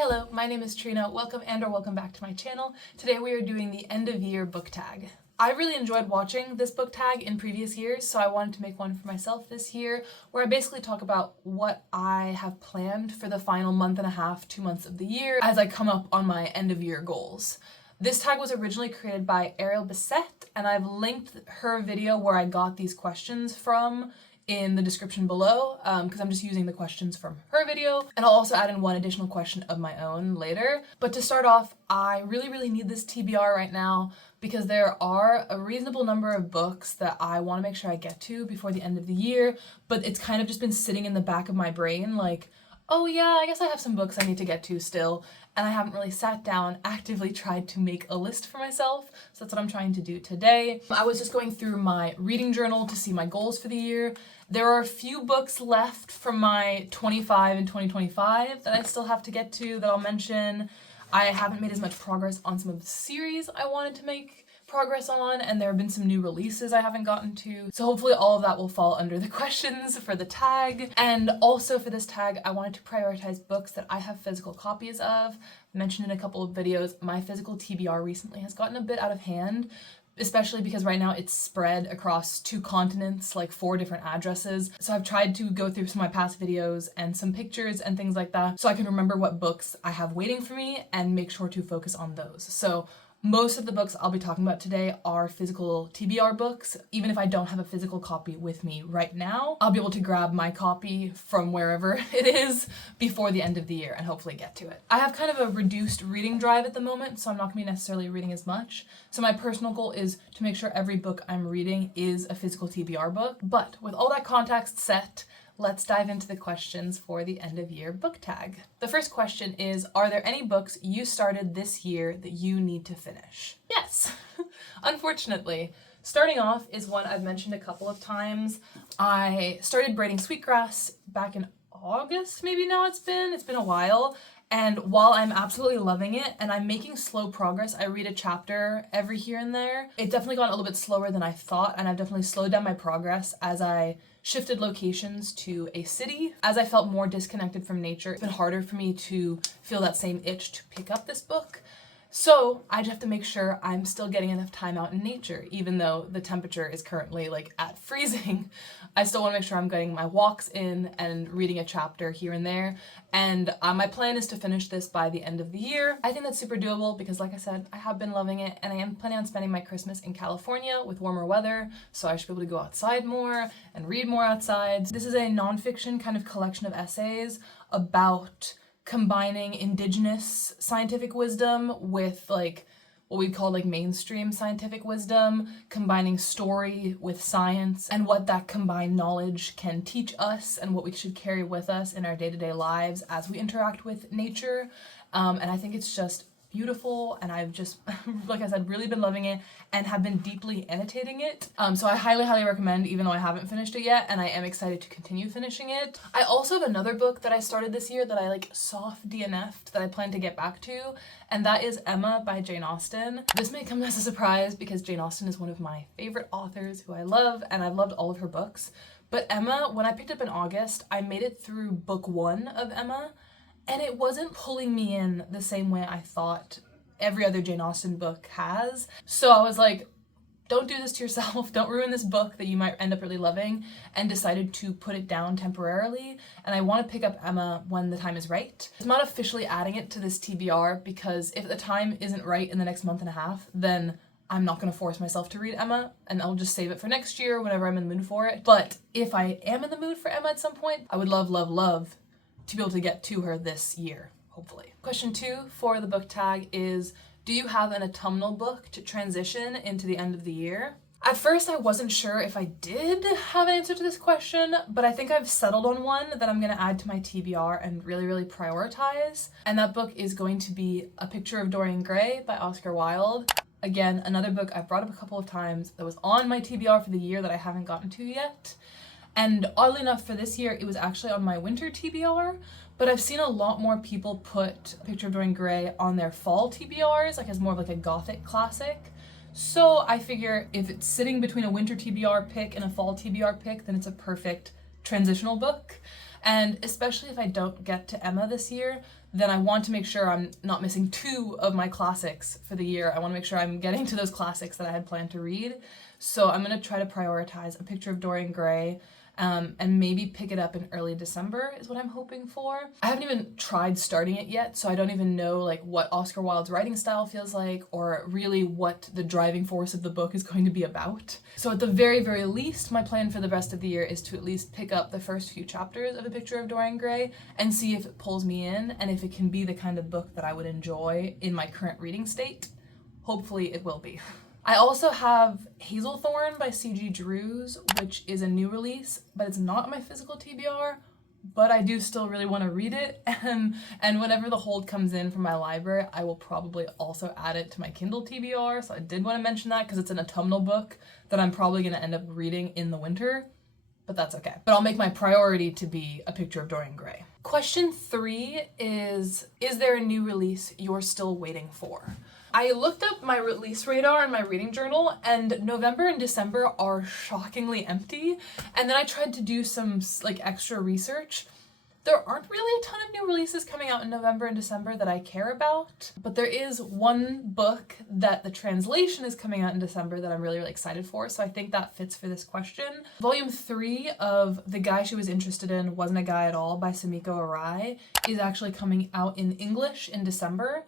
Hello, my name is Trina. Welcome or welcome back to my channel. Today we are doing the end of year book tag. I really enjoyed watching this book tag in previous years, so I wanted to make one for myself this year where I basically talk about what I have planned for the final month and a half, 2 months of the year as I come up on my end of year goals. This tag was originally created by Ariel Bissett, and I've linked her video where I got these questions from in the description below, because I'm just using the questions from her video, and I'll also add in one additional question of my own later. But to start off, I really need this TBR right now because there are a reasonable number of books that I want to make sure I get to before the end of the year, but it's kind of just been sitting in the back of my brain like, oh yeah, I guess I have some books I need to get to still, and I haven't really sat down, actively tried to make a list for myself, so that's what I'm trying to do today. I was just going through my reading journal to see my goals for the year. There are a few books left from my 25 and 2025 that I still have to get to that I'll mention. I haven't made as much progress on some of the series I wanted to make progress on, and there have been some new releases I haven't gotten to, so hopefully all of that will fall under the questions for the tag. And also for this tag, I wanted to prioritize books that I have physical copies of. I mentioned in a couple of videos, my physical TBR recently has gotten a bit out of hand, especially because right now it's spread across 2 continents, like 4 different addresses. So I've tried to go through some of my past videos and some pictures and things like that so I can remember what books I have waiting for me and make sure to focus on those. So most of the books I'll be talking about today are physical TBR books. Even if I don't have a physical copy with me right now, I'll be able to grab my copy from wherever it is before the end of the year and hopefully get to it. I have kind of a reduced reading drive at the moment, so I'm not going to be necessarily reading as much. So my personal goal is to make sure every book I'm reading is a physical TBR book. But with all that context set, let's dive into the questions for the end of year book tag. The first question is, are there any books you started this year that you need to finish? Yes, unfortunately. Starting off is one I've mentioned a couple of times. I started Braiding Sweetgrass back in August, maybe now it's been a while. And while I'm absolutely loving it and I'm making slow progress, I read a chapter every here and there. It's definitely gone a little bit slower than I thought, and I've definitely slowed down my progress as I shifted locations to a city. As I felt more disconnected from nature, it's been harder for me to feel that same itch to pick up this book. So I just have to make sure I'm still getting enough time out in nature, even though the temperature is currently like at freezing. I still want to make sure I'm getting my walks in and reading a chapter here and there. And my plan is to finish this by the end of the year. I think that's super doable because, like I said, I have been loving it, and I am planning on spending my Christmas in California with warmer weather, so I should be able to go outside more and read more outside. This is a nonfiction kind of collection of essays about combining indigenous scientific wisdom with like what we'd call like mainstream scientific wisdom, combining story with science, and what that combined knowledge can teach us and what we should carry with us in our day-to-day lives as we interact with nature. And I think it's just beautiful, and I've just, like I said, really been loving it and have been deeply annotating it. So I highly recommend, even though I haven't finished it yet, and I am excited to continue finishing it. I also have another book that I started this year that I like soft DNF'd that I plan to get back to, and that is Emma by Jane Austen. This may come as a surprise because Jane Austen is one of my favorite authors who I love, and I've loved all of her books. But Emma, when I picked up in August, I made it through book 1 of Emma, and it wasn't pulling me in the same way I thought every other Jane Austen book has. So I was like, don't do this to yourself, don't ruin this book that you might end up really loving, and decided to put it down temporarily. And I want to pick up Emma when the time is right. I'm not officially adding it to this TBR because if the time isn't right in the next month and a half, then I'm not going to force myself to read Emma, and I'll just save it for next year whenever I'm in the mood for it. But if I am in the mood for Emma at some point, I would love to be able to get to her this year, hopefully. Question 2 for the book tag is, do you have an autumnal book to transition into the end of the year? At first, I wasn't sure if I did have an answer to this question, but I think I've settled on one that I'm going to add to my TBR and really prioritize. And that book is going to be A Picture of Dorian Gray by Oscar Wilde. Again, another book I've brought up a couple of times that was on my TBR for the year that I haven't gotten to yet. And oddly enough, for this year, it was actually on my winter TBR, but I've seen a lot more people put A Picture of Dorian Gray on their fall TBRs, like as more of like a gothic classic. So I figure if it's sitting between a winter TBR pick and a fall TBR pick, then it's a perfect transitional book. And especially if I don't get to Emma this year, then I want to make sure I'm not missing 2 of my classics for the year. I want to make sure I'm getting to those classics that I had planned to read. So I'm going to try to prioritize A Picture of Dorian Gray, and maybe pick it up in early December is what I'm hoping for. I haven't even tried starting it yet, so I don't even know like what Oscar Wilde's writing style feels like, or really what the driving force of the book is going to be about. So at the very, very least, my plan for the rest of the year is to at least pick up the first few chapters of A Picture of Dorian Gray and see if it pulls me in and if it can be the kind of book that I would enjoy in my current reading state. Hopefully it will be. I also have Hazelthorn by C.G. Drews, which is a new release, but it's not on my physical TBR, but I do still really want to read it, and whenever the hold comes in from my library, I will probably also add it to my Kindle TBR, so I did want to mention that because it's an autumnal book that I'm probably going to end up reading in the winter, but that's okay. But I'll make my priority to be A Picture of Dorian Gray. Question 3 is there a new release you're still waiting for? I looked up my release radar in my reading journal, and November and December are shockingly empty. And then I tried to do some like extra research. There aren't really a ton of new releases coming out in November and December that I care about, but there is one book that the translation is coming out in December that I'm really, really excited for, so I think that fits for this question. Volume 3 of The Guy She Was Interested In Wasn't a Guy at All by Sumiko Arai is actually coming out in English in December.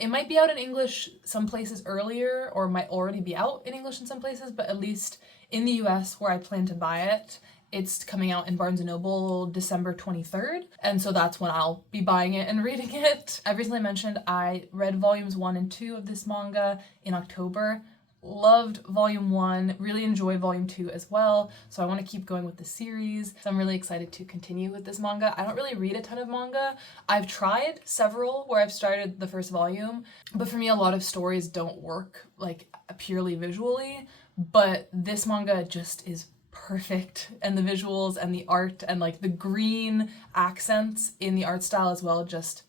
It might be out in English some places earlier, or might already be out in English in some places, but at least in the US where I plan to buy it, it's coming out in Barnes & Noble December 23rd, and so that's when I'll be buying it and reading it. I recently mentioned I read volumes 1 and 2 of this manga in October. Loved volume 1, really enjoyed volume 2 as well, so I want to keep going with the series. So I'm really excited to continue with this manga. I don't really read a ton of manga. I've tried several where I've started the first volume, but for me a lot of stories don't work like purely visually, but this manga just is perfect, and the visuals and the art and like the green accents in the art style as well, just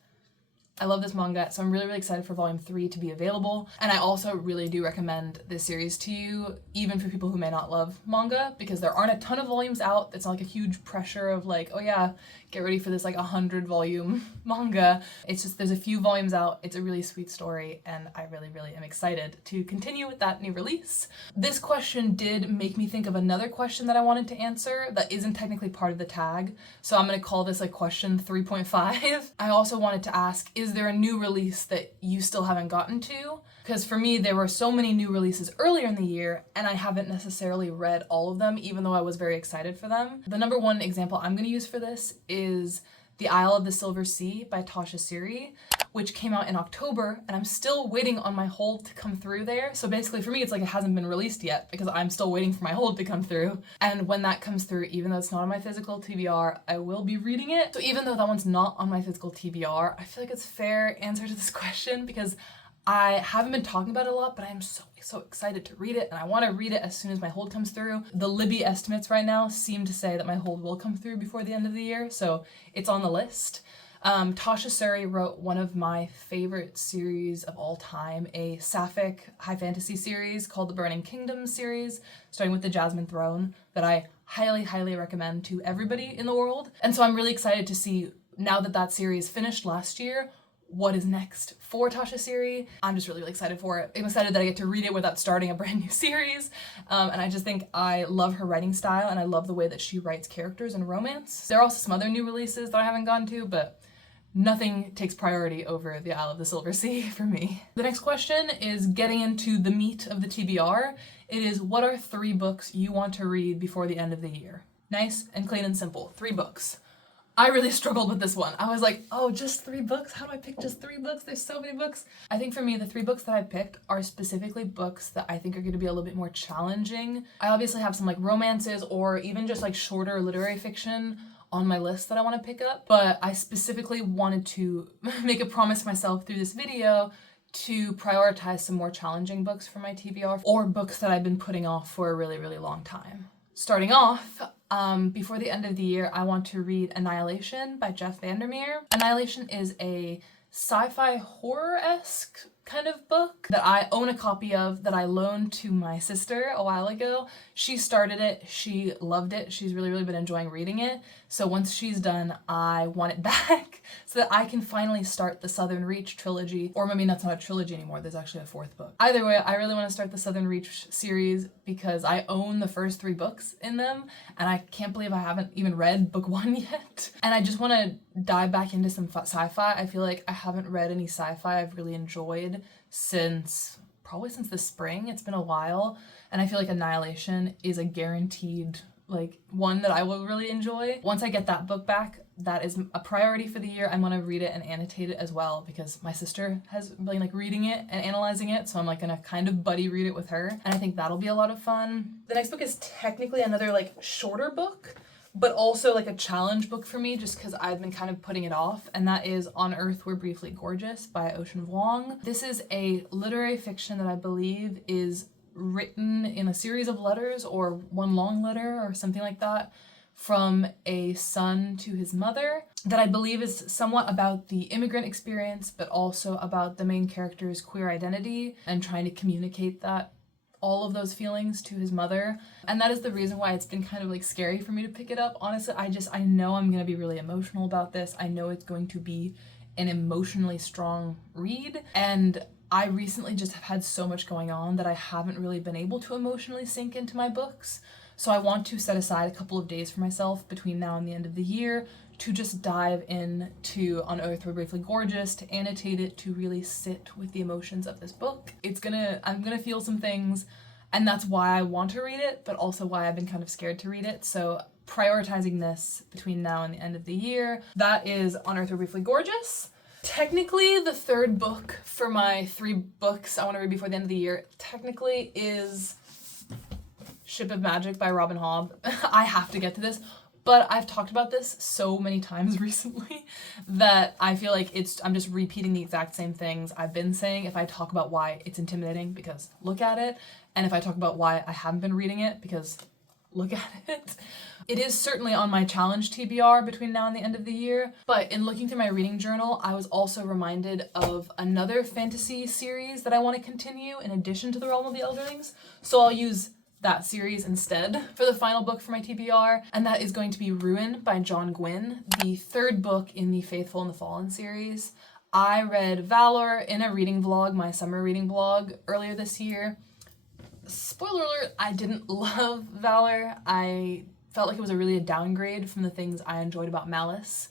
I love this manga, so I'm really, really excited for volume 3 to be available. And I also really do recommend this series to you, even for people who may not love manga, because there aren't a ton of volumes out. It's not like a huge pressure of like, oh yeah, get ready for this like 100 volume manga. It's just there's a few volumes out. It's a really sweet story, and I really, really am excited to continue with that new release. This question did make me think of another question that I wanted to answer that isn't technically part of the tag, so I'm gonna call this like question 3.5. I also wanted to ask, is there a new release that you still haven't gotten to? Because for me, there were so many new releases earlier in the year, and I haven't necessarily read all of them, even though I was very excited for them. The number one example I'm going to use for this is The Isle of the Silver Sea by Tasha Suri, which came out in October, and I'm still waiting on my hold to come through there. So basically for me, it's like it hasn't been released yet because I'm still waiting for my hold to come through. And when that comes through, even though it's not on my physical TBR, I will be reading it. So even though that one's not on my physical TBR, I feel like it's a fair answer to this question because I haven't been talking about it a lot, but I'm so excited to read it, and I want to read it as soon as my hold comes through. The Libby estimates right now seem to say that my hold will come through before the end of the year, so it's on the list. Tasha Suri wrote one of my favorite series of all time, a sapphic high fantasy series called the Burning Kingdom series, starting with the Jasmine Throne, that I highly, highly recommend to everybody in the world. And so I'm really excited to see, now that that series finished last year, what is next for Tasha Suri. I'm just really, really excited for it. I'm excited that I get to read it without starting a brand new series. And I just think I love her writing style, and I love the way that she writes characters in romance. There are also some other new releases that I haven't gone to, but nothing takes priority over The Isle of the Silver Sea for me. The next question is getting into the meat of the TBR. It is, what are 3 books you want to read before the end of the year? Nice and clean and simple. 3 books. I really struggled with this one. I was like, oh, just 3 books? How do I pick just 3 books? There's so many books. I think for me, the 3 books that I picked are specifically books that I think are going to be a little bit more challenging. I obviously have some like romances or even just like shorter literary fiction on my list that I want to pick up, but I specifically wanted to make a promise to myself through this video to prioritize some more challenging books for my TBR, or books that I've been putting off for a really, really long time. Starting off, before the end of the year, I want to read Annihilation by Vandermeer. Annihilation is a sci-fi horror-esque kind of book that I own a copy of that I loaned to my sister a while ago. She started it, she loved it, she's really been enjoying reading it. So once she's done, I want it back so that I can finally start the Southern Reach trilogy. Or maybe that's not a trilogy anymore, there's actually a 4th book. Either way, I really want to start the Southern Reach series because I own the first 3 books in them, and I can't believe I haven't even read book 1 yet. And I just want to dive back into some sci-fi. I feel like I haven't read any sci-fi I've really enjoyed probably since the spring. It's been a while, and I feel like Annihilation is a guaranteed one that I will really enjoy. Once I get that book back, that is a priority for the year. I'm gonna read it and annotate it as well because my sister has been reading it and analyzing it, so I'm gonna kind of buddy read it with her, and I think that'll be a lot of fun. The next book is technically another shorter book, but also a challenge book for me just because I've been kind of putting it off, and that is On Earth We're Briefly Gorgeous by Ocean Vuong. This is a literary fiction that I believe is written in a series of letters or one long letter or something like that from a son to his mother that I believe is somewhat about the immigrant experience, but also about the main character's queer identity and trying to communicate all of those feelings to his mother. And that is the reason why it's been kind of scary for me to pick it up. Honestly, I know I'm gonna be really emotional about this. I know it's going to be an emotionally strong read, and I recently just have had so much going on that I haven't really been able to emotionally sink into my books. So I want to set aside a couple of days for myself between now and the end of the year to just dive into On Earth We're Briefly Gorgeous, to annotate it, to really sit with the emotions of this book. I'm gonna feel some things, and that's why I want to read it, but also why I've been kind of scared to read it. So prioritizing this between now and the end of the year. That is On Earth We're Briefly Gorgeous. Technically, the 3rd book for my 3 books I want to read before the end of the year technically is Ship of Magic by Robin Hobb. I have to get to this, but I've talked about this so many times recently that I feel like I'm just repeating the exact same things I've been saying if I talk about why it's intimidating, because look at it, and if I talk about why I haven't been reading it, because look at it. It is certainly on my challenge TBR between now and the end of the year, but in looking through my reading journal, I was also reminded of another fantasy series that I want to continue in addition to The Realm of the Elderlings, so I'll use that series instead for the final book for my TBR, and that is going to be Ruin by John Gwynne, the 3rd book in the Faithful and the Fallen series. I read Valor in a reading vlog, my summer reading vlog, earlier this year. Spoiler alert, I didn't love Valor. I felt like it was a downgrade from the things I enjoyed about Malice.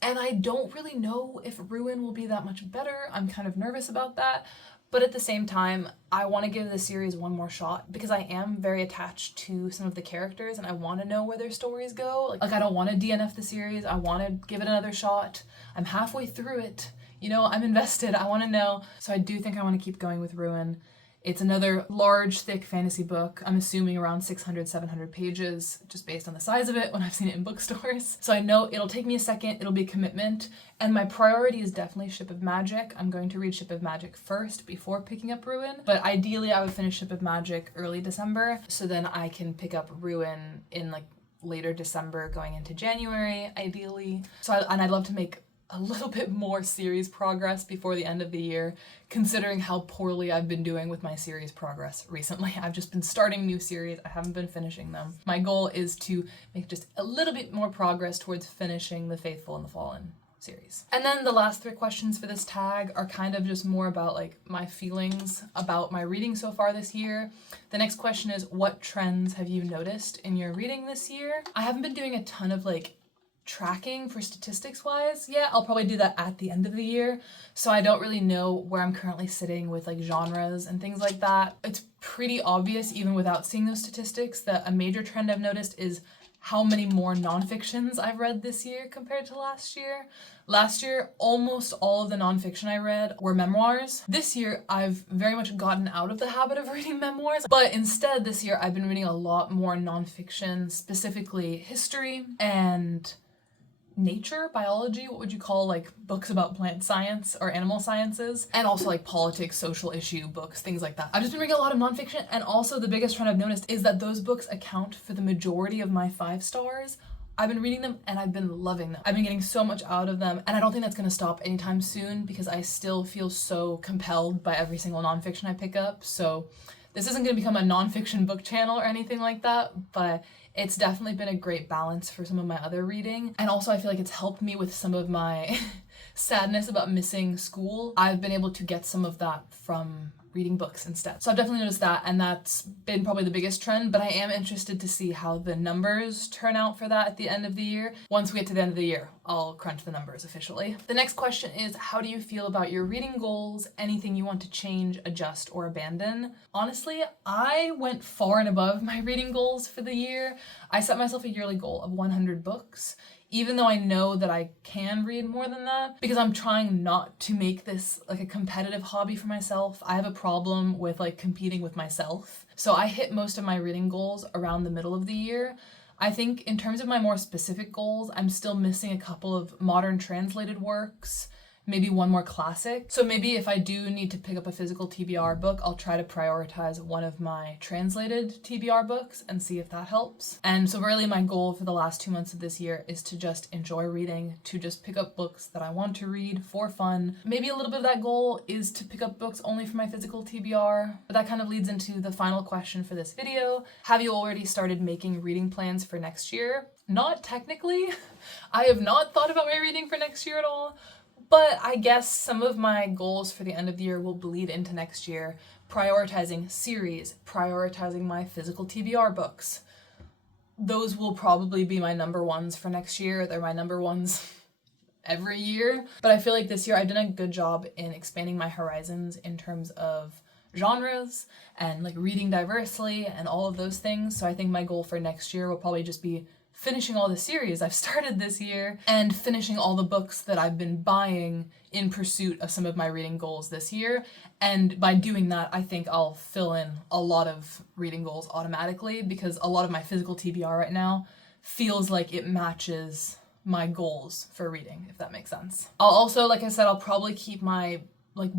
And I don't really know if Ruin will be that much better. I'm kind of nervous about that. But at the same time, I want to give the series one more shot because I am very attached to some of the characters and I want to know where their stories go. I don't want to DNF the series. I want to give it another shot. I'm halfway through it. I'm invested. I want to know. So I do think I want to keep going with Ruin. It's another large, thick fantasy book. I'm assuming around 600, 700 pages, just based on the size of it when I've seen it in bookstores. So I know it'll take me a second, it'll be a commitment, and my priority is definitely Ship of Magic. I'm going to read Ship of Magic first before picking up Ruin, but ideally I would finish Ship of Magic early December, so then I can pick up Ruin in later December going into January, ideally. And I'd love to make a little bit more series progress before the end of the year, considering how poorly I've been doing with my series progress recently. I've just been starting new series, I haven't been finishing them. My goal is to make just a little bit more progress towards finishing the Faithful and the Fallen series. And then the last 3 questions for this tag are kind of just more about my feelings about my reading so far this year. The next question is, what trends have you noticed in your reading this year? I haven't been doing a ton of tracking for statistics wise yet. I'll probably do that at the end of the year, so I don't really know where I'm currently sitting with genres and things like that. It's pretty obvious even without seeing those statistics that a major trend I've noticed is how many more nonfictions I've read this year compared to last year. Last year, almost all of the nonfiction I read were memoirs. This year, I've very much gotten out of the habit of reading memoirs, but instead this year I've been reading a lot more nonfiction, specifically history and nature, biology, what would you call books about plant science or animal sciences, and also politics, social issue books, things like that. I've just been reading a lot of nonfiction, and also the biggest trend I've noticed is that those books account for the majority of my 5 stars I've been reading them and I've been loving them. I've been getting so much out of them, and I don't think that's gonna stop anytime soon because I still feel so compelled by every single nonfiction I pick up. So this isn't gonna become a nonfiction book channel or anything like that, but it's definitely been a great balance for some of my other reading. And also I feel like it's helped me with some of my sadness about missing school. I've been able to get some of that from reading books instead. So I've definitely noticed that, and that's been probably the biggest trend, but I am interested to see how the numbers turn out for that at the end of the year. Once we get to the end of the year, I'll crunch the numbers officially. The next question is, how do you feel about your reading goals? Anything you want to change, adjust, or abandon? Honestly, I went far and above my reading goals for the year. I set myself a yearly goal of 100 books. Even though I know that I can read more than that, because I'm trying not to make this like a competitive hobby for myself. I have a problem with like competing with myself. So I hit most of my reading goals around the middle of the year. I think in terms of my more specific goals, I'm still missing a couple of modern translated works, maybe one more classic. So maybe if I do need to pick up a physical TBR book, I'll try to prioritize one of my translated TBR books and see if that helps. And so really my goal for the last 2 months of this year is to just enjoy reading, to just pick up books that I want to read for fun. Maybe a little bit of that goal is to pick up books only for my physical TBR, but that kind of leads into the final question for this video. Have you already started making reading plans for next year? Not technically. I have not thought about my reading for next year at all. But I guess some of my goals for the end of the year will bleed into next year. Prioritizing series, prioritizing my physical TBR books. Those will probably be my number ones for next year. They're my number ones every year. But I feel like this year I've done a good job in expanding my horizons in terms of genres and like reading diversely and all of those things. So I think my goal for next year will probably just be finishing all the series I've started this year and finishing all the books that I've been buying in pursuit of some of my reading goals this year. And by doing that, I think I'll fill in a lot of reading goals automatically because a lot of my physical TBR right now feels like it matches my goals for reading, if that makes sense. I'll also, like I said, I'll probably keep my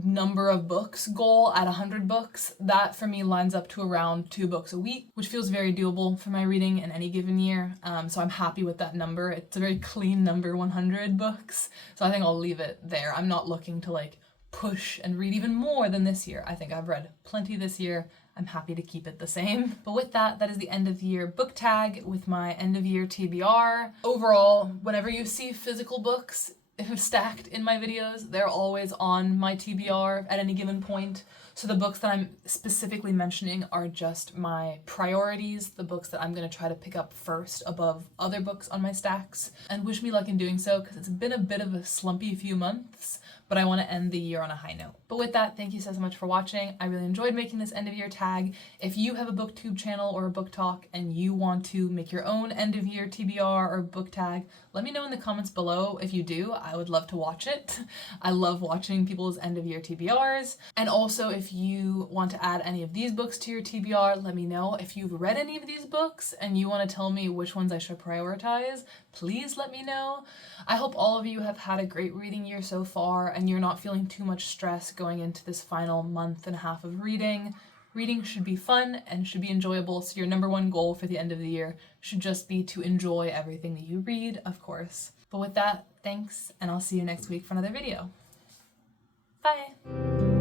number of books goal at 100 books. That for me lines up to around 2 books a week, which feels very doable for my reading in any given year. So I'm happy with that number. It's a very clean number, 100 books. So I think I'll leave it there. I'm not looking to like push and read even more than this year. I think I've read plenty this year. I'm happy to keep it the same. But with that, that is the end of year book tag with my end of year TBR. Overall, whenever you see physical books stacked in my videos, they're always on my TBR at any given point. So the books that I'm specifically mentioning are just my priorities, the books that I'm going to try to pick up first above other books on my stacks. And wish me luck in doing so because it's been a bit of a slumpy few months, but I want to end the year on a high note. But with that, thank you so much for watching. I really enjoyed making this end of year tag. If you have a booktube channel or a book talk and you want to make your own end of year TBR or book tag, let me know in the comments below. If you do, I would love to watch it. I love watching people's end of year TBRs. And also if you want to add any of these books to your TBR, let me know. If you've read any of these books and you want to tell me which ones I should prioritize, please let me know. I hope all of you have had a great reading year so far and you're not feeling too much stress going into this final month and a half of reading. Reading should be fun and should be enjoyable, so your number one goal for the end of the year should just be to enjoy everything that you read, of course. But with that, thanks, and I'll see you next week for another video. Bye!